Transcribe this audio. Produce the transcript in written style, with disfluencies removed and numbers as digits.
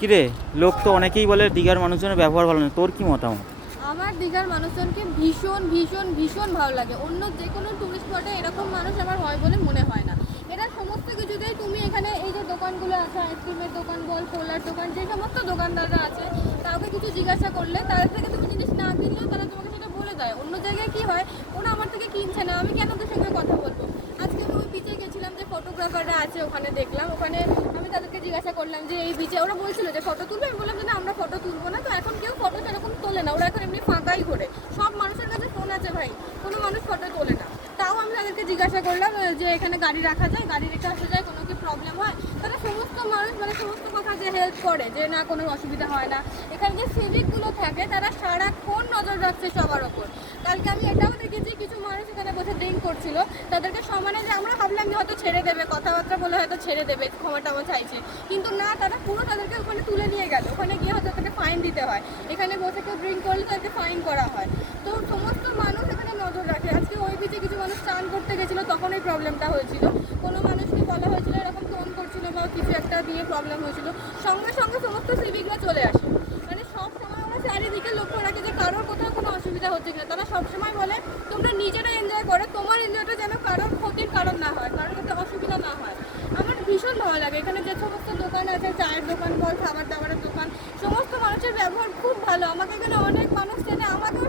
কিরে, লোক তো অনেকেই বলে দীঘার মানুষজনের ব্যবহার ভালো না, তোর কি মতামত? আমার দীঘার মানুষজনকে ভীষণ ভীষণ ভীষণ ভালো লাগে। অন্য যে কোনো টুরিস্ট স্পটে এরকম মানুষ আমার হয় বলে মনে হয় না। এরা সমস্ত কিছুতেই, তুমি এখানে এই যে দোকানগুলো আছে, আইসক্রিমের দোকান বল, কোলার দোকান, যে সমস্ত দোকানদাররা আছে, কাউকে কিছু জিজ্ঞাসা করলে তাদের থেকে তুমি জিনিস না কিনলেও তারা তোমাকে সেটা বলে দেয়। অন্য জায়গায় কি হয়, ওরা আমার থেকে কিনছে না, আমি কেন ওদের সঙ্গে কথা বলবো? আজকে আমি ওই বিচে গেছিলাম, যে ফটোগ্রাফাররা আছে ওখানে দেখলাম, ওখানে আমি তাদেরকে জিজ্ঞাসা করলাম যে এই বিচে, ওরা বলছিল যে ফটো তুলবে, আমি বললাম যে না, আমরা ফটো তুলবো না। তো এখন কেউ ফটো সেরকম তোলে না, ওরা এখন এমনি ফাঁকাই ঘোরে। সব মানুষের কাছে ফোন আছে ভাই, কোনো মানুষ ফটো তোলে না। তাও আমি তাদেরকে জিজ্ঞাসা করলাম যে এখানে গাড়ি রাখা যায়, গাড়ি রেখে আসা যায়, কোনো কি প্রবলেম হয়? তারা সমস্ত মানুষ মানে সমস্ত কথা যে হেল্প করে, যে না কোনো অসুবিধা হয় না। এখানে যে সিভিকগুলো থাকে তারা সারাক্ষণ নজর রাখছে সবার ওপর। কালকে আমি এটাও দেখেছি, কিছু মানুষ এখানে বসে ড্রিঙ্ক করছিল, তাদেরকে সমানে, যে আমরা ভাবলাম যে হয়তো ছেড়ে দেবে, কথাবার্তা বলে হয়তো ছেড়ে দেবে, ক্ষমা টমা চাইছে, কিন্তু না, তারা পুরো তাদেরকে ওখানে তুলে নিয়ে গেল। ওখানে গিয়ে হয়তো তাদেরকে ফাইন দিতে হয়, এখানে বসে কেউ ড্রিঙ্ক করলে তাদেরকে ফাইন করা হয়। তো সমস্ত মানুষ এখানে নজর রাখে। আজকে ওই বিচে কিছু মানুষ স্নান করতে গেছিলো, তখন এই প্রবলেমটা হয়েছিল। কোনো মানুষকে বলা হয়েছিল এরকম ফোন করছিল বা কিছু একটা দিয়ে প্রবলেম হয়েছিল, সঙ্গে সঙ্গে সমস্ত সিভিকরা চলে আসে। মানে সব সময় ওরা চারিদিকে লক্ষ্য রাখে যে কারোর কোথাও কোনো অসুবিধা হচ্ছে কিনা। তারা সবসময় বলে তোমরা নিজেরা এনজয় করো, তোমার এনজয়টা যেন কারোর ক্ষতির কারণ না হয়, কারোর কাছে অসুবিধা না হয়। আমার ভীষণ ভালো লাগে। এখানে যে সমস্ত দোকান আছে, চায়ের দোকান বল, খাবার দাবারের দোকান, সমস্ত মানুষের ব্যবহার খুব ভালো। আমাকে এখানে অনেক মানুষ চেনে, আমাকেও